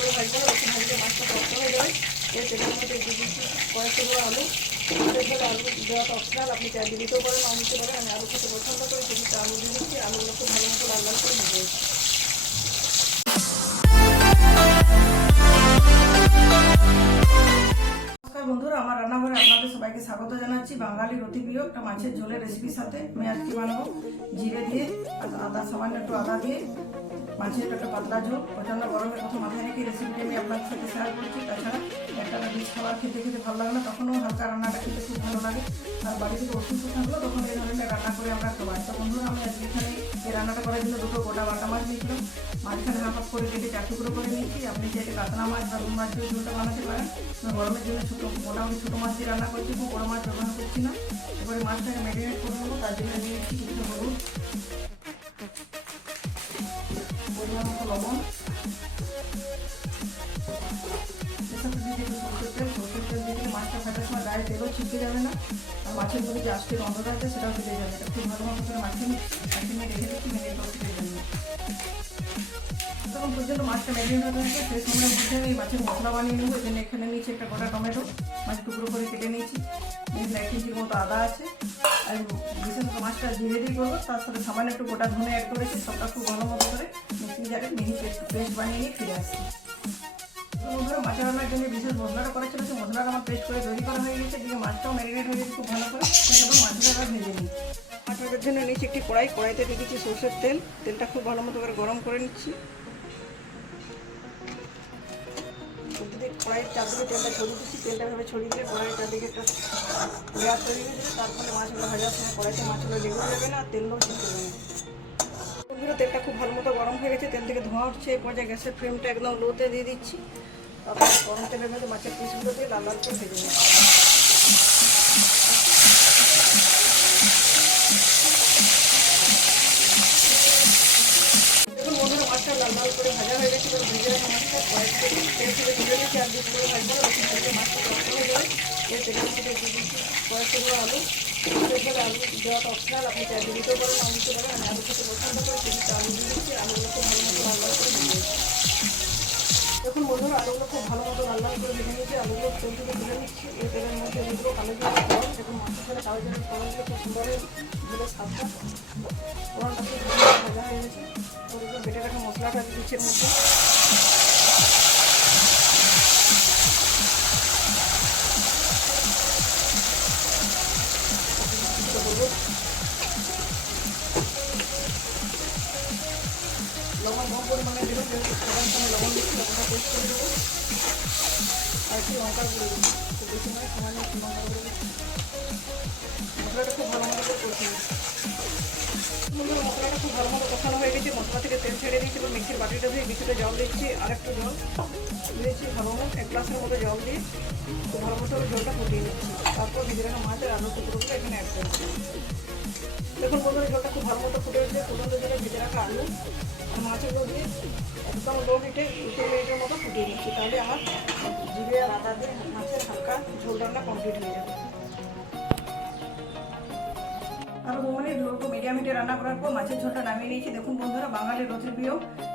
করে ভাজবো না, বেশি ভাজলে মাছটা শক্ত হয়ে যাবে। এই তেলের মধ্যে দিয়ে দিচ্ছি কয়েকটা আলু। আলু দেওয়াটা অপশনাল, আপনি চাইলে দিতেও পারেন, না দিতে পারেন। আমি আলু খেতে পছন্দ করি, সেক্ষেত্রে আলু দিয়ে দিচ্ছি। আলুগুলো খুব ভালো মতো লাল লাল করে ভেজে দিচ্ছি। বন্ধুরা, আমার রান্নাঘরে আপনাদের সবাইকে স্বাগত জানাচ্ছি। বাঙালির অতি প্রিয় একটা মাছের ঝোলের রেসিপির সাথে আমি আজকে বানাবো জিরে দিয়ে আদা, সামান্য একটু আদা দিয়ে মাছের একটা পাতলা ঝোল। প্রচণ্ড গরমের কথা মাথায় রেখে রেসিপিটা আমি আপনাদের সাথে শেয়ার করছি। তাছাড়া একটা বীজ খাবার খেতে খেতে ভালো লাগে না, তখনও হালকা রান্নাটা খেতে খুব ভালো লাগে। আর বাড়িতে অসুস্থ থাকলো তখন এই ধরনের রান্না করে আমরা খাওয়াই। তো বন্ধুরা, আমি আজকে এখানে এই রান্নাটা করার জন্য দুটো গোটা বাটা মাছ নিয়েছিলাম। মাঝখানে হাফ হাফ করে কেটে 4 টুকরো করে নিয়েছি। আপনি চাইলে কাতলা মাছ বা রুই মাছ দিয়ে ঝোলটা বানাতে পারেন। গরমের জন্য মোটামুটি ছোটো মাছ দিয়ে রান্না করছি, খুব বড়ো মাছ ব্যবহার করছি না। এবারে মাছটাকে ম্যারিনেট করে নেবো। তার জন্য নিয়েছি কিছু হলুদ, পরিমাণ মতো লবণ, সরষের তেল দিয়ে মাছটা ভাজার সময় গায়ে তেলও ছিটকে যাবে না, আর মাছের মধ্যে যে আজকে গন্ধটা আছে সেটাও কেটে যাবে। এটা খুব ভালো মতো করে মাখিয়ে রেখে দিচ্ছি, মেরিনেট করে কেটে যাবে। তখন পর্যন্ত মাছটা ম্যারিনেট হতে থাকে, সেই সময়ের মধ্যে আমি মাছের মশলা বানিয়ে নেবো। এই জন্য এখানে নিয়েছি একটা গোটা টমেটো, মাছ টুকরো করে কেটে নিয়েছি। 1 ইঞ্চির মতো আদা আছে। আর বিশেষ মাছটা জিরে দিয়ে করবো, তার সাথে সামান্য একটু গোটা ধনে অ্যাড করেছি। সবটা খুব ভালো মতো করে মিক্সিং জারে মিহি পেস্ট বানিয়ে নিয়ে ফিরে আসছি। মাছের রান্নার জন্য বিশেষ মশলাটা করা ছিল, সেই মশলাটা আমার পেস্ট করে তৈরি করা হয়ে গেছে। এদিকে মাছটাও ম্যারিনেট হয়ে গেছে খুব ভালো করে। তারপর মাছটা ভেজে নিই। মাছ ভাজার জন্য নিচ্ছি একটি কড়াইতে দিয়ে দিচ্ছি সরষের তেল। তেলটা খুব ভালো মতো করে গরম করে নিচ্ছি। কড়াইয়ের চারদিকে তেলটা ছড়িয়ে দিচ্ছি। তেলটা ভাবে ছড়িয়ে দিয়ে কড়াইয়ের চারদিকে একটা লেয়ার তৈরি হয়ে যাবে। তার ফলে মাছগুলো ভাজার সময় কড়াইতে মাছগুলো লেগেও যাবে না, তেলও ছিটকে যাবে না। তেলটা খুব ভালো মতো গরম হয়ে গেছে, তেল থেকে ধোঁয়া উঠছে। এই পর্যায়ে গ্যাসের ফ্লেমটা একদম লোতে দিয়ে দিচ্ছি। তারপর গরম তেলের মধ্যে মাছের পিসগুলো দিয়ে লাল লাল করে ভেজে নিচ্ছি। দেখুন বন্ধুরা, মাছটা লাল লাল করে ভাজা হয়ে গেছে। ভেজে রাখা মাছটা কয়েকটা তেল থেকে তুলে নিচ্ছি। আর বেশি করে ভাজবো না, বেশি ভাজলে মাছটা নষ্ট হয়ে যাবে। এই তেলের মধ্যে দিয়ে দিচ্ছি কয়েকটা আলু। আলু দেওয়াটা অপশনাল, আপনি চাইলে দিতেও পারেন, না দিতে পারেন। আমি আলু খেতে পছন্দ করি, সেক্ষেত্রে আলু দিয়ে দিচ্ছি। আলুগুলো খুব ভালো মতো লাল লাল করে ভেজে নিচ্ছি। দেখুন বন্ধুরা, আলুগুলো খুব ভালো মতো লাল লাল করে ভেজে নিচ্ছি। আলুগুলো তেল থেকে তুলে নিচ্ছি। এই তেলের মধ্যে যেগুলো কালো জিরে ফোড়ন, দেখুন মাছের সাথে কালো জিরে ফোড়নগুলো খুব সুন্দর ঝোলের স্বাদটা, ফোড়নটা খুব ভালো ভাজা হয়ে গেছে। ওগুলো বেটে রাখা মশলাটা দিয়ে দিচ্ছি এর মধ্যে। লবণ কম পরিমাণে দেবো, যেহেতু সবার সময় লবণ দিচ্ছি, লবণটা টেস্ট করে দেবো। আর একটু লঙ্কার গুঁড়ো দিচ্ছি, খুব বেশি নয়, সামান্য একটু লঙ্কার গুঁড়ো দিচ্ছি। মশলাটা খুব ভালো মতো কষিয়ে নিচ্ছি। মশলাটা খুব ভালো মতো কষানো হয়ে গেছে। মশলা থেকে তেল ছেড়ে দিয়েছি এবং মিক্সির বাটিটা দিয়ে কিছুটা জল দিচ্ছি। আর একটু জল দিয়েছি ভালো মতো, 1 গ্লাসের মতো জল দিয়ে খুব ভালো মতো জলটা ফুটিয়ে নিচ্ছি। তারপর ভেজে রাখা মাছ আর আলুর টুকরোগুলো এখানে অ্যাড করছি। দেখুন বন্ধুরা, জলটা খুব ভালো মতো ফুটে উঠছে। ফুটন্ত জলে ভেজে রাখা আলু আর মাছগুলো দিয়ে একদম লো হিটে 2 মিনিটের মতো ফুটিয়ে নিচ্ছি। তাহলে আমার জিরে আর আদা দিয়ে মাছের হালকা ঝোল রান্না কমপ্লিট হয়ে যাবে। আরও 2 মিনিট লো টু মিডিয়াম হিটে রান্না করার পর মাছের ঝোলটা নামিয়ে নিয়েছি। দেখুন বন্ধুরা, বাঙালির অতি প্রিয়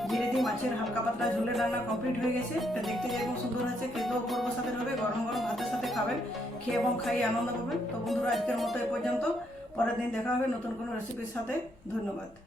জিরে দিয়ে মাছের হালকা পাতলা ঝোলের রান্না কমপ্লিট হয়ে গেছে। এটা দেখতে যেরকম সুন্দর হয়েছে, খেতেও অপূর্ব স্বাদের হবে। গরম গরম ভাতের সাথে খাবেন, খেয়ে এবং খাইয়ে আনন্দ পাবেন। তো বন্ধুরা, আজকের মতো এ পর্যন্ত। পরের দিন দেখা হবে নতুন কোনো রেসিপির সাথে। ধন্যবাদ।